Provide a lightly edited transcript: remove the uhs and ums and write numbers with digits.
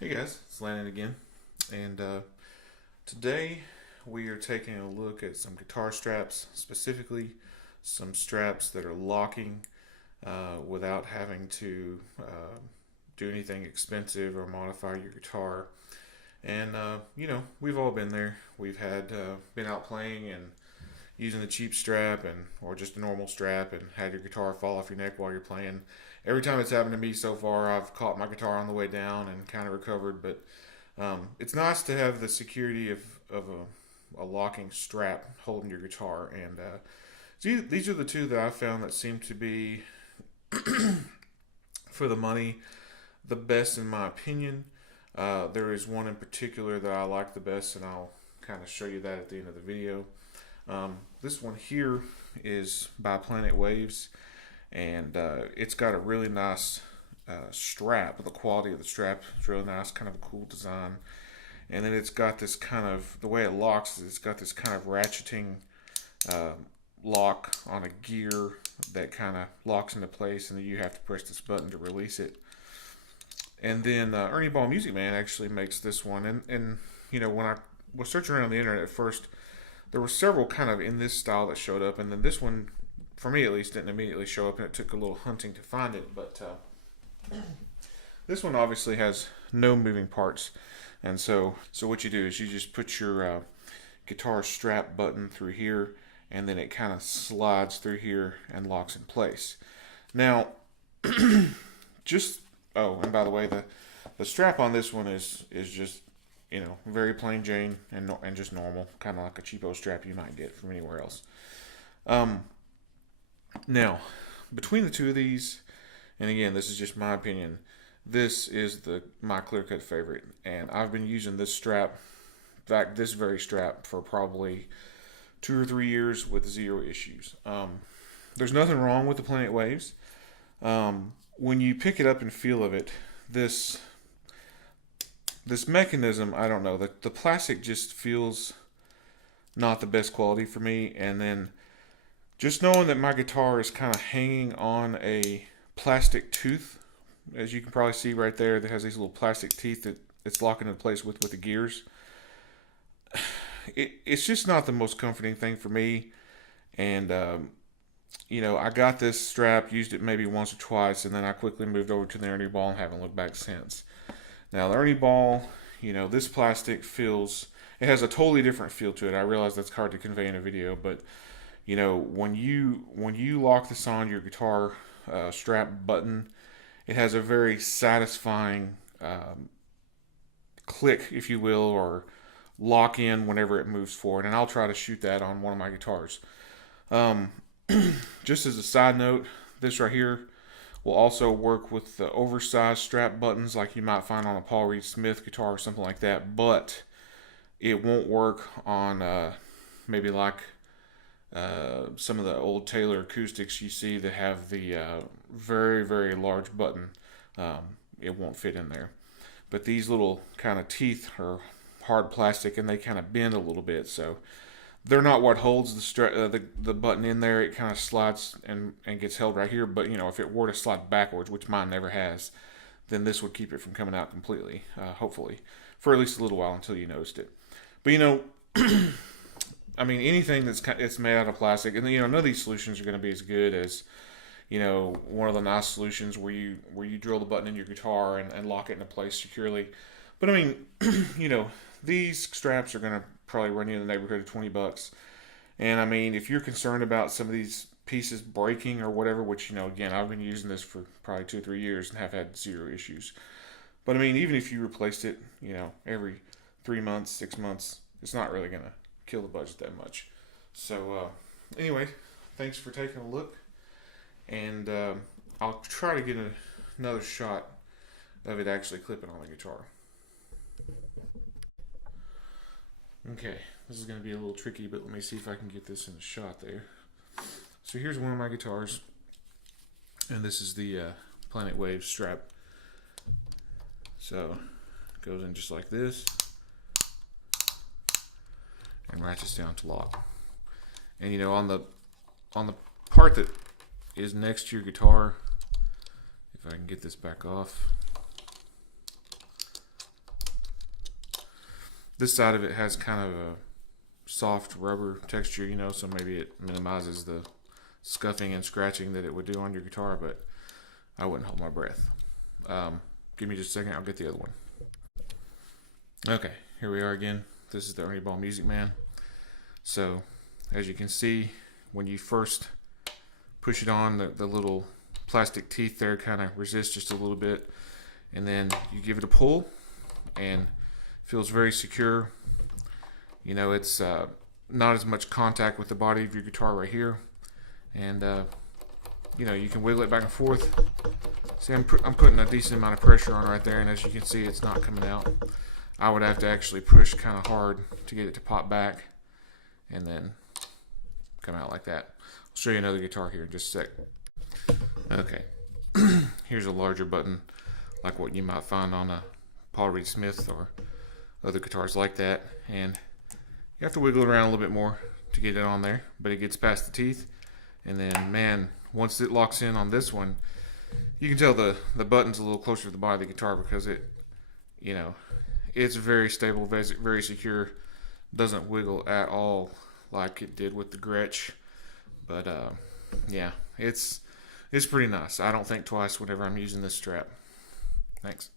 Hey guys, it's Landon again, and today we are taking a look at some guitar straps, specifically some straps that are locking without having to do anything expensive or modify your guitar. And we've all been there. We've had been out playing and using the cheap strap and or just a normal strap and had your guitar fall off your neck while you're playing. Every time it's happened to me so far, I've caught my guitar on the way down and kind of recovered. But it's nice to have the security of a locking strap holding your guitar. And these are the two that I found that seem to be, for the money, the best in my opinion. There is one in particular that I like the best, and I'll kind of show you that at the end of the video. This one here is by Planet Waves, and it's got a really nice strap. The quality of the strap is really nice, kind of a cool design. And then it's got this kind of, the way it locks, it's got this kind of ratcheting uh, lock on a gear that kind of locks into place, and then you have to press this button to release it. And then Ernie Music Man actually makes this one. And when I was searching around on the internet at first, there were several kind of in this style that showed up, and then this one, for me at least, didn't immediately show up, and it took a little hunting to find it. But this one obviously has no moving parts, and so what you do is you just put your guitar strap button through here, and then it kind of slides through here and locks in place. Now, just and by the way, the strap on this one is just very plain Jane and just normal, kind of like a cheapo strap you might get from anywhere else. Now, between the two of these, and again, this is just my opinion, this is my clear-cut favorite, and I've been using this strap, in fact, this very strap, for probably 2 or 3 years with zero issues. There's nothing wrong with the Planet Waves. When you pick it up and feel of it, this mechanism, I don't know, the plastic just feels not the best quality for me. And then just knowing that my guitar is kind of hanging on a plastic tooth, as you can probably see right there, that has these little plastic teeth that it's locking into place with the gears. It's just not the most comforting thing for me. And I got this strap, used it maybe once or twice, and then I quickly moved over to the Ernie ball and haven't looked back since. Now, the Ernie ball, this plastic it has a totally different feel to it. I realize that's hard to convey in a video, but, when you lock this on your guitar strap button, it has a very satisfying click, if you will, or lock in whenever it moves forward. And I'll try to shoot that on one of my guitars. Just as a side note, this right here will also work with the oversized strap buttons like you might find on a Paul Reed Smith guitar or something like that, but it won't work on maybe like some of the old Taylor acoustics you see that have the very, very large button. It won't fit in there. But these little kind of teeth are hard plastic, and they kind of bend a little bit, so they're not what holds the button in there. It kind of slides and gets held right here. But if it were to slide backwards, which mine never has, then this would keep it from coming out completely. Hopefully, for at least a little while until you noticed it. But I mean, anything it's made out of plastic, and none of these solutions are going to be as good as one of the nice solutions where you drill the button in your guitar and lock it into place securely. But I mean, these straps are going to probably run you in the neighborhood of $20. And I mean, if you're concerned about some of these pieces breaking or whatever, which, again, I've been using this for probably 2 or 3 years and have had zero issues. But I mean, even if you replaced it, every 3 months, 6 months, it's not really going to kill the budget that much. So anyway, thanks for taking a look. And I'll try to get another shot of it actually clipping on the guitar. Okay, this is going to be a little tricky, but let me see if I can get this in a shot there. So here's one of my guitars, and this is the Planet Waves strap. So it goes in just like this, and ratchets down to lock. And on the part that is next to your guitar, if I can get this back off, This side of it has kind of a soft rubber texture, you know, so maybe it minimizes the scuffing and scratching that it would do on your guitar, but I wouldn't hold my breath. Give me just a second, I'll get the other one. Okay, here we are again. This is the Ernie Ball Music Man. So, as you can see, when you first push it on, the little plastic teeth there kind of resist just a little bit, and then you give it a pull, and it feels very secure. You know, it's not as much contact with the body of your guitar right here, and you know, you can wiggle it back and forth. See, I'm putting a decent amount of pressure on right there, and as you can see, it's not coming out. I would have to actually push kind of hard to get it to pop back and then come out like that. I'll show you another guitar here in just a sec. Okay, here's a larger button like what you might find on a Paul Reed Smith or other guitars like that, and you have to wiggle it around a little bit more to get it on there, but it gets past the teeth, and then, man, once it locks in on this one, you can tell the button's a little closer to the body of the guitar because it, you know, it's very stable, very secure, doesn't wiggle at all like it did with the Gretsch, but yeah, it's pretty nice. I don't think twice whenever I'm using this strap. Thanks.